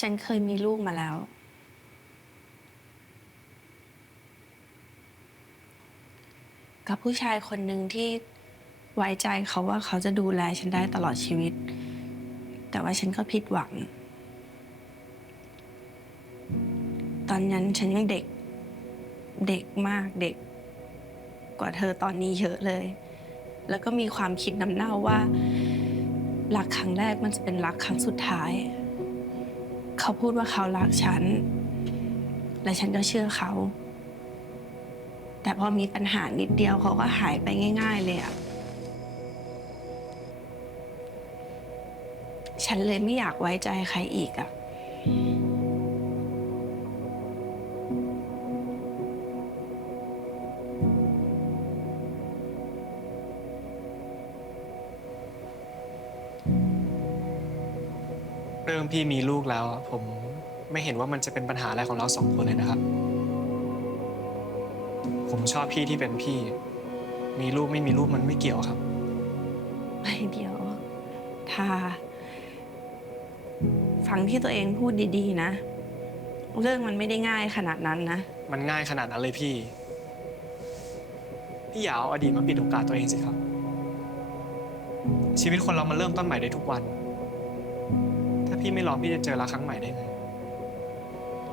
ฉันเคยมีลูกมาแล้ว กับผู้ชายคนหนึ่งที่ไว้ใจเขาว่าเขาจะดูแลฉันได้ตลอดชีวิต แต่ว่าฉันก็ผิดหวัง ตอนนั้นฉันยังเด็ก เด็กมากเด็ก กว่าเธอตอนนี้เยอะเลย แล้วก็มีความคิดน้ำเน่าว่ารักครั้งแรกมันจะเป็นรักครั้งสุดท้าย เขาพูดว่าเขารักฉัน และฉันก็เชื่อเขา แต่พอมีปัญหานิดเดียวเขาก็หายไปง่าย ๆ เลยอะฉันเลยไม่อยากไว้ใจใครอีกอะ เรื่องพี่มีลูกแล้วอะผมไม่เห็นว่ามันจะเป็นปัญหาอะไรของเราสองคนเลยนะครับ ผมชอบพี่ที่เป็นพี่ มีลูกไม่มีลูกมันไม่เกี่ยวครับ ไม่เดียวถ้าฟังที่ตัวเองพูดดีๆ นะ เรื่องมันไม่ได้ง่ายขนาดนั้นนะ มันง่ายขนาดนั้นเลยพี่ พี่อย่าเอาอดีตมาปิดโอกาสตัวเองสิครับ ชีวิตคนเรามันเริ่มต้นใหม่ได้ทุกวันถ้า พี่ไม่ลองพี่จะเจอรักครั้งใหม่ได้ไง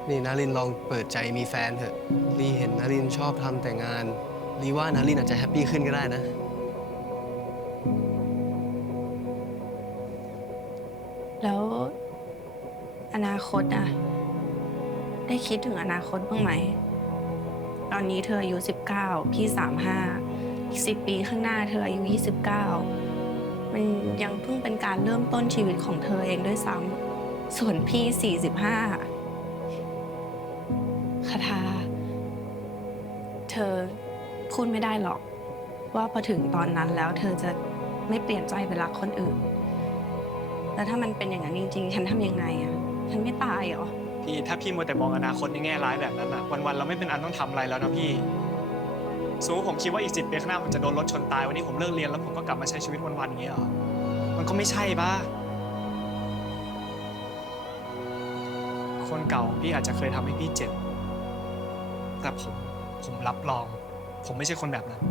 นี่นารินลองเปิดใจมีแฟนเถอะลีเห็นนารินชอบทำแต่งานลีว่านารินอาจจะแฮปปี้ขึ้นก็ได้นะ แล้วอนาคตอะได้คิดถึงอนาคตบ้างไหม ตอนนี้เธออายุ 19 พี่ 35 อีก 10 ปีข้างหน้าเธออายุ 29 มันยังเพิ่งเป็นการเริ่มต้นชีวิตของเธอเองด้วยซ้ำส่วนพี่ 45คาทา เธอพูดไม่ได้หรอก ว่าพอถึงตอนนั้นแล้วเธอจะไม่เปลี่ยนใจไปรักคนอื่น แล้วถ้ามันเป็นอย่างนั้นจริง ๆ ฉันทำยังไงอะฉันไม่ตายเหรอ พี่ถ้าพี่มัวแต่มองอนาคตในแง่ร้ายแบบนั้นอะวันๆเราไม่เป็นอันต้องทำอะไรแล้วนะพี่ สมมติผมคิดว่าอีกสิบปีข้างหน้าผมจะโดนรถชนตายวันนี้ผมเลิกเรียนแล้วผมก็กลับมาใช้ชีวิตวันๆอย่างเงี้ยเหรอมันก็ไม่ใช่ป่ะคนเก่าของพี่อาจจะเคยทำให้พี่เจ็บ แต่ผมผมรับรอง ผมไม่ใช่คนแบบนั้น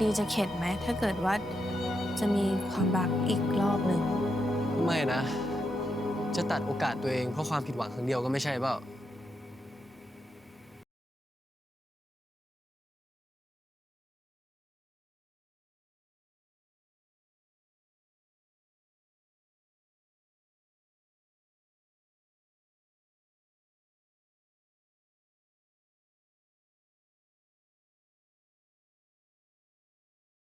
ดีจะเข็ดไหม ถ้าเกิดว่าจะมีความรักอีกรอบหนึ่ง ไม่นะ จะตัดโอกาสตัวเองเพราะความผิดหวังครั้งเดียวก็ไม่ใช่เปล่า